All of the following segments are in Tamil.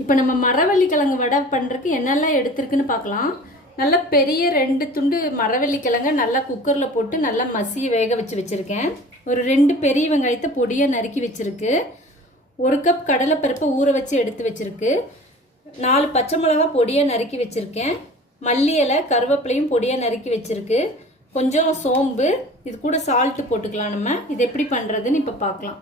இப்போ நம்ம மரவள்ளி கிழங்கு வடை பண்ணுறதுக்கு என்னெல்லாம் எடுத்துருக்குன்னு பார்க்கலாம். நல்லா பெரிய 2 துண்டு மரவள்ளி கிழங்க நல்லா குக்கரில் போட்டு நல்லா மசிய வேக வச்சுருக்கேன். ஒரு 2 பெரிய வெங்காயத்தை பொடியாக நறுக்கி வச்சுருக்கு. 1 கப் கடலைப்பருப்பை ஊற வச்சு எடுத்து வச்சுருக்கு. 4 பச்சை மிளகா பொடியாக நறுக்கி வச்சுருக்கேன். மல்லி இலை கருவேப்பிலையும் பொடியாக நறுக்கி வச்சுருக்கு. கொஞ்சம் சோம்பு, இது கூட சால்ட்டு போட்டுக்கலாம். நம்ம இது எப்படி பண்ணுறதுன்னு இப்போ பார்க்கலாம்.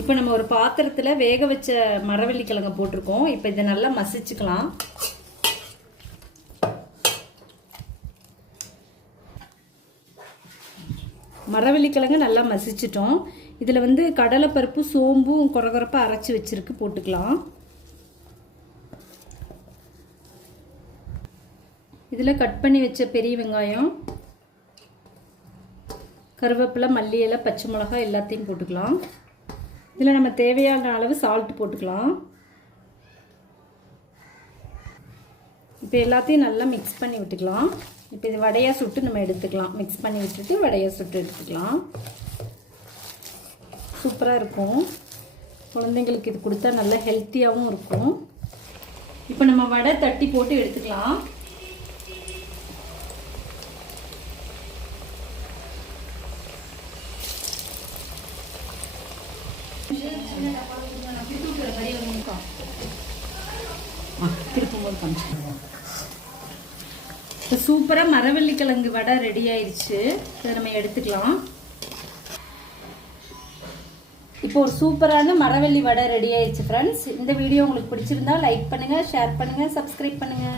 இப்போ நம்ம ஒரு பாத்திரத்தில் வேக வச்ச மரவள்ளி கிழங்கு போட்டிருக்கோம். இப்போ இதை நல்லா மசிச்சுக்கலாம். மரவள்ளி கிழங்கு நல்லா மசிச்சிட்டோம். இதில் வந்து கடலைப்பருப்பு சோம்பும் கொரகொரப்பாக அரைச்சி வச்சிருக்கு, போட்டுக்கலாம். இதில் கட் பண்ணி வச்ச பெரிய வெங்காயம், கருவேப்பிலை, மல்லி இலை, பச்சை மிளகாய் எல்லாத்தையும் போட்டுக்கலாம். இதில் நம்ம தேவையான அளவு சால்ட் போட்டுக்கலாம். இப்போ எல்லாத்தையும் நல்லா மிக்ஸ் பண்ணி விட்டுக்கலாம். இப்போ இது வடையாக சுட்டு நம்ம எடுத்துக்கலாம். மிக்ஸ் பண்ணி விட்டுட்டு வடையாக சுட்டு எடுத்துக்கலாம். சூப்பராக இருக்கும். குழந்தைங்களுக்கு இது கொடுத்தா நல்லா ஹெல்த்தியாகவும் இருக்கும். இப்போ நம்ம வடை தட்டி போட்டு எடுத்துக்கலாம். சூப்பரா மரவள்ளி கிழங்கு வடை ரெடி ஆயிடுச்சு. இதை நம்ம எடுத்துக்கலாம். இப்போ ஒரு சூப்பரான மரவள்ளி வடை ரெடி ஆயிடுச்சு ஃப்ரெண்ட்ஸ். இந்த வீடியோ உங்களுக்கு பிடிச்சிருந்தா லைக் பண்ணுங்க, ஷேர் பண்ணுங்க, சப்ஸ்கிரைப் பண்ணுங்க.